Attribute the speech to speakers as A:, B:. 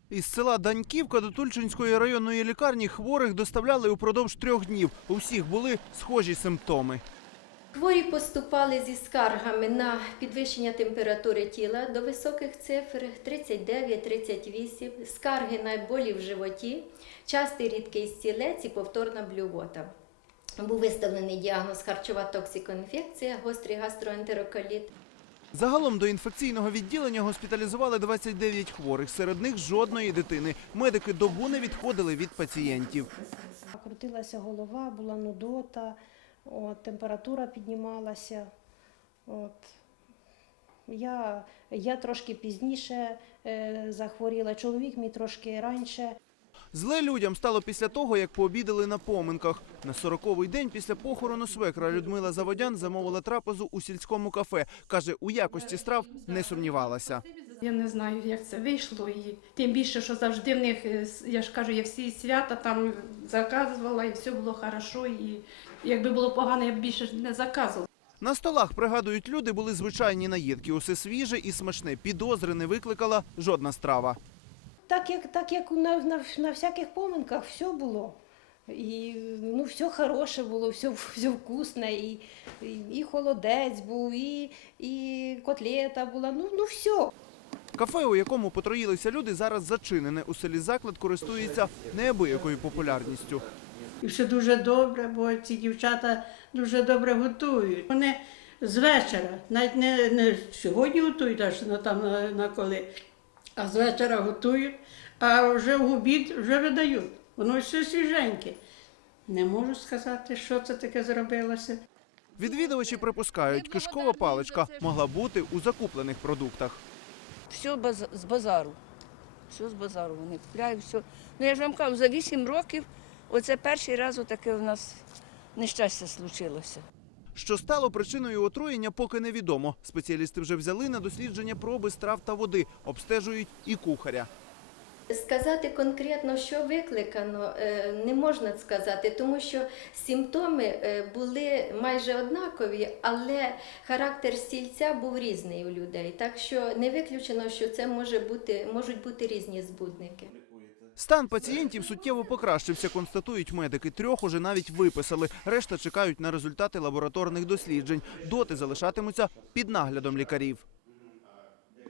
A: Із села Даньківка до Тульчинської районної лікарні хворих доставляли упродовж 3 днів. У всіх були схожі симптоми.
B: Хворі поступали зі скаргами на підвищення температури тіла до високих цифр 39-38, скарги на болі в животі, частий рідкий стілець і повторна блювота. Був виставлений діагноз харчова токсикоінфекція, гострий гастроентероколіт.
A: Загалом до інфекційного відділення госпіталізували 29 хворих, серед них жодної дитини. Медики добу не відходили від пацієнтів.
C: Крутилася голова, була нудота, температура піднімалася. Я трошки пізніше захворіла, чоловік мій трошки раніше.
A: Зле людям стало після того, як пообідали на поминках. На 40-й день після похорону свекра Людмила Заводян замовила трапезу у сільському кафе. Каже, у якості страв не сумнівалася.
D: Я не знаю, як це вийшло, і тим більше, що завжди в них, я ж кажу, я всі свята там заказувала, і все було добре, і якби було погано, я б більше не заказувала.
A: На столах, пригадують люди, були звичайні наїдки. Усе свіже і смачне. Підозри не викликала жодна страва.
C: Так як на всяких поминках все було. І все хороше було, все вкусне, і холодець був, і котлета була, все.
A: Кафе, у якому потроїлися люди, зараз зачинене. У селі заклад користується неабиякою популярністю.
E: І все дуже добре, бо ці дівчата дуже добре готують. Вони з вечора, навіть не сьогодні готують, аж на коли, а з вечора готують, а вже в обід вже видають. Воно все свіженьке. Не можу сказати, що це таке зробилося.
A: Відвідувачі припускають, кишкова паличка могла бути у закуплених продуктах.
F: Все з базару. Все з базару вони купляють, все. Я ж вам кажу, за 8 років оце перший раз таке в нас нещастя случилося.
A: Що стало причиною отруєння, поки невідомо. Спеціалісти вже взяли на дослідження проби страв та води, обстежують і кухаря.
B: Сказати конкретно, що викликано, не можна сказати, тому що симптоми були майже однакові, але характер стільця був різний у людей. Так що не виключено, що це можуть бути різні збудники.
A: Стан пацієнтів суттєво покращився, констатують медики. 3 уже навіть виписали. Решта чекають на результати лабораторних досліджень. Доти залишатимуться під наглядом лікарів.